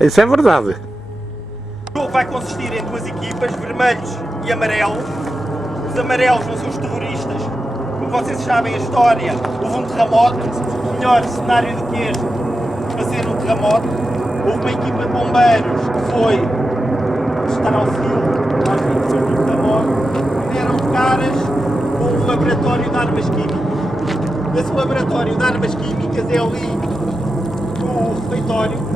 Isso é verdade. O jogo vai consistir em duas equipas, vermelhos e amarelos. Os amarelos vão ser os terroristas. Como vocês sabem a história, houve um terremoto. Melhor cenário do que este para ser um terremoto. Houve uma equipa de bombeiros que foi prestar auxílio às vítimas do terremoto. E eram caras com um laboratório de armas químicas. Esse laboratório de armas químicas é ali no refeitório.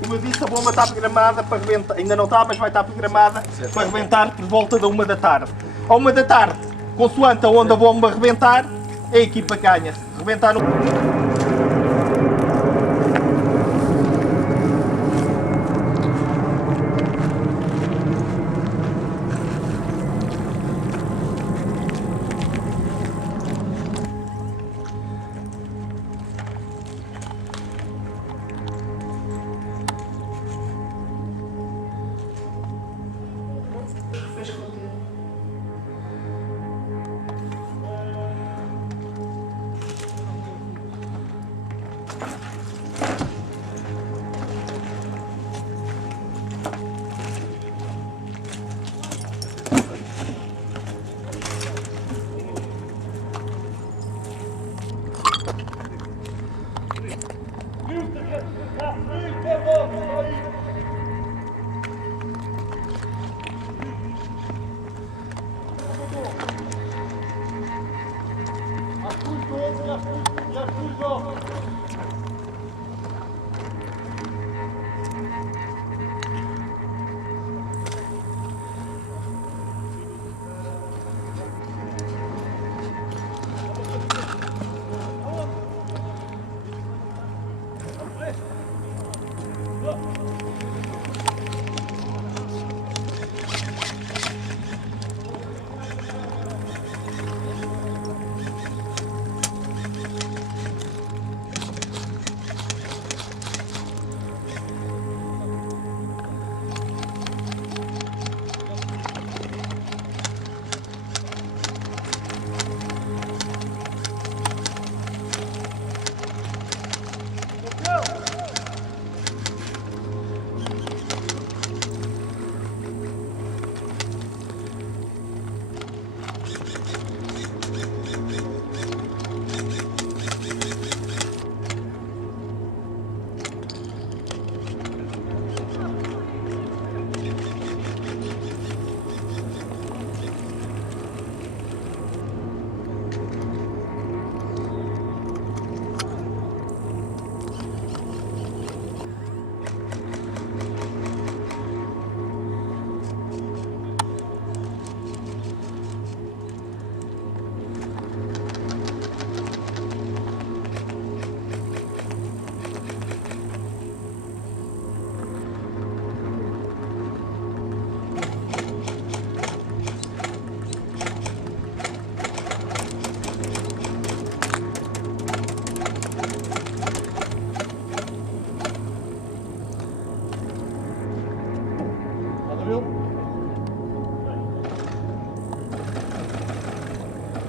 Como eu disse, a bomba está programada para rebentar, ainda não está, mas vai estar programada para rebentar por volta da 1 da tarde. À 1 da tarde, consoante aonde a bomba rebentar, a equipa ganha. Se rebentar no...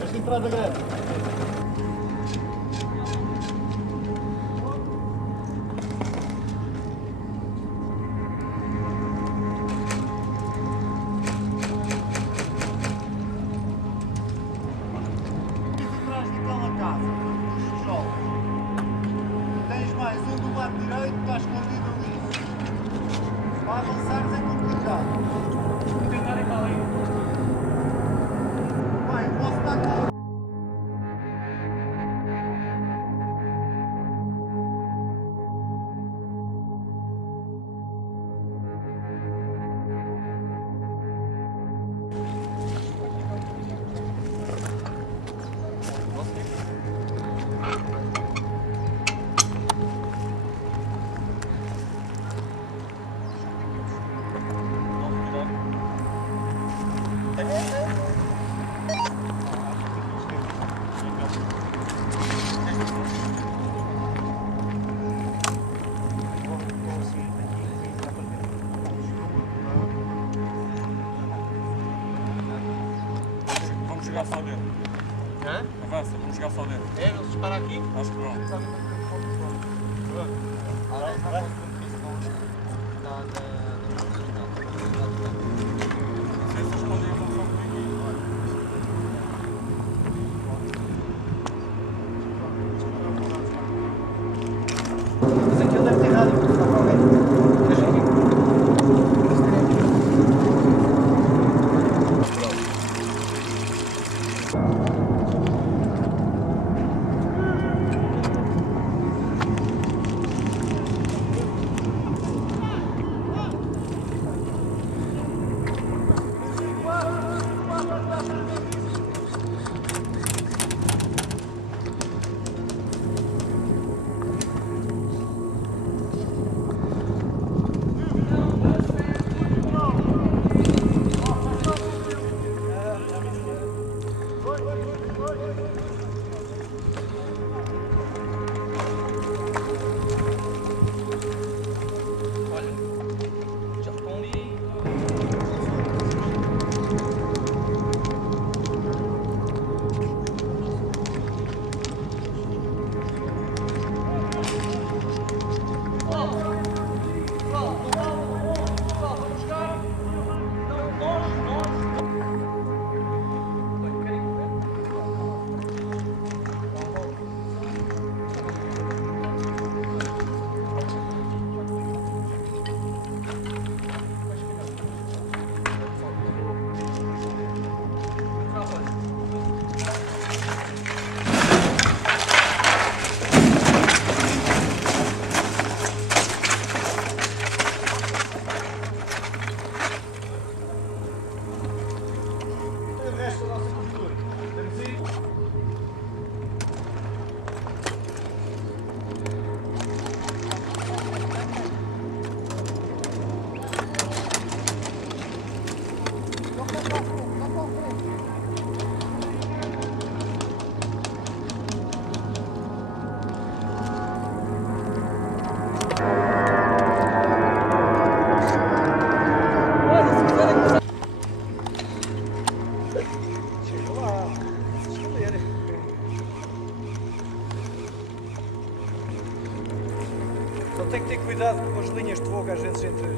Esta entrada grande. Atrás daquela casa, dos tijolos. Tens mais um do lado direito que está escondido ali. Para avançares é complicado. Vou tentar ir para ali. Vai, posso estar com... Vamos jogar só dentro. Hã? Avança, vamos jogar só dentro. É, não se dispara aqui? Acho que não. Vai, Vocês escondem a evolução por aqui. Mas aquilo deve ter rádio, porque está alguém. Queres aqui? Já respondi. O resto da nossa cultura. Temos aí. Chega lá, se esconder. Só tem que ter cuidado com as linhas de fogo às vezes entre.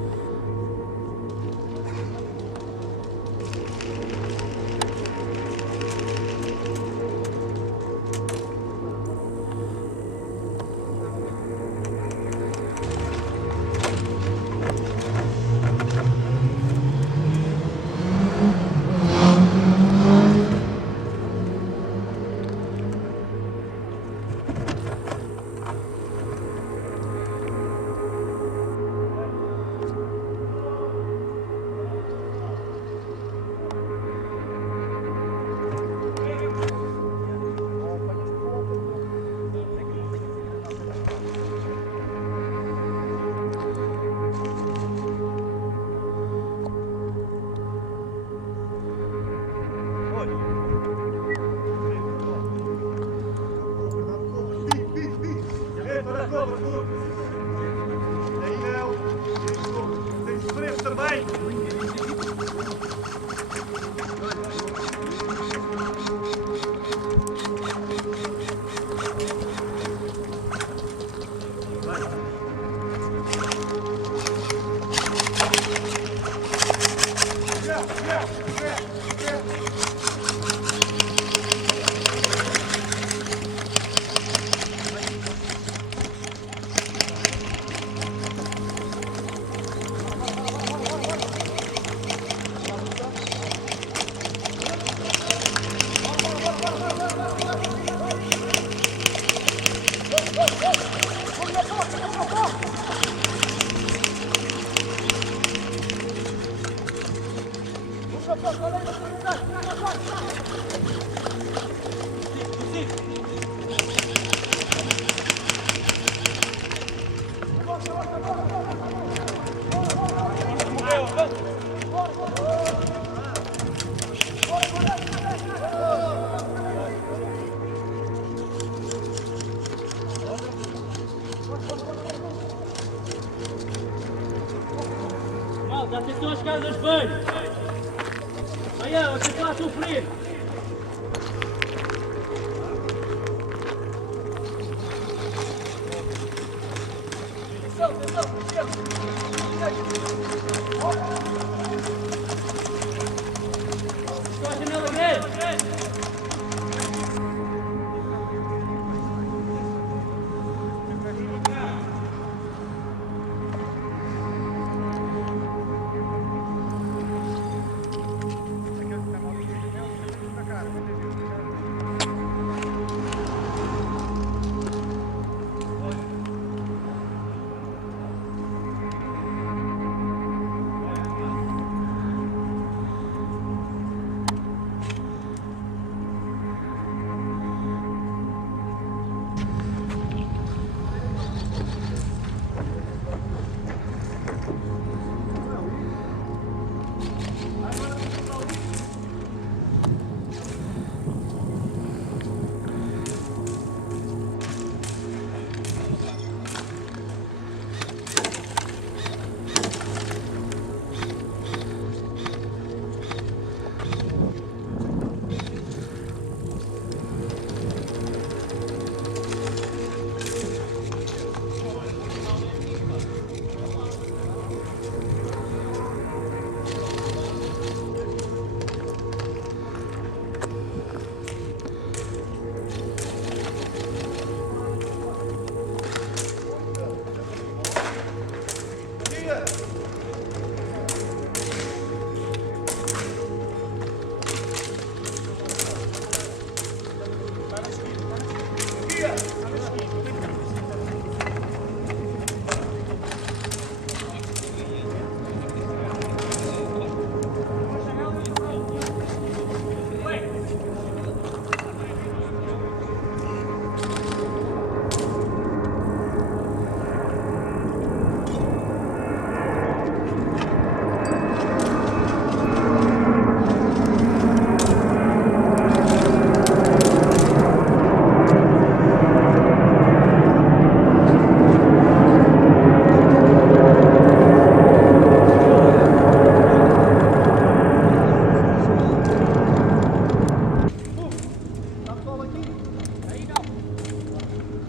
Malta, atenção às casas de banho. Olha, você está a sofrer. Atenção, Estou a janela grande.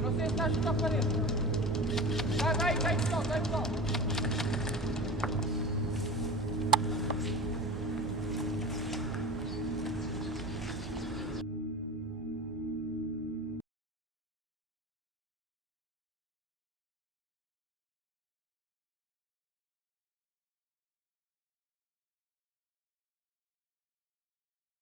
Não sei se está a chutar a parede. Vai, pessoal, vai, pessoal.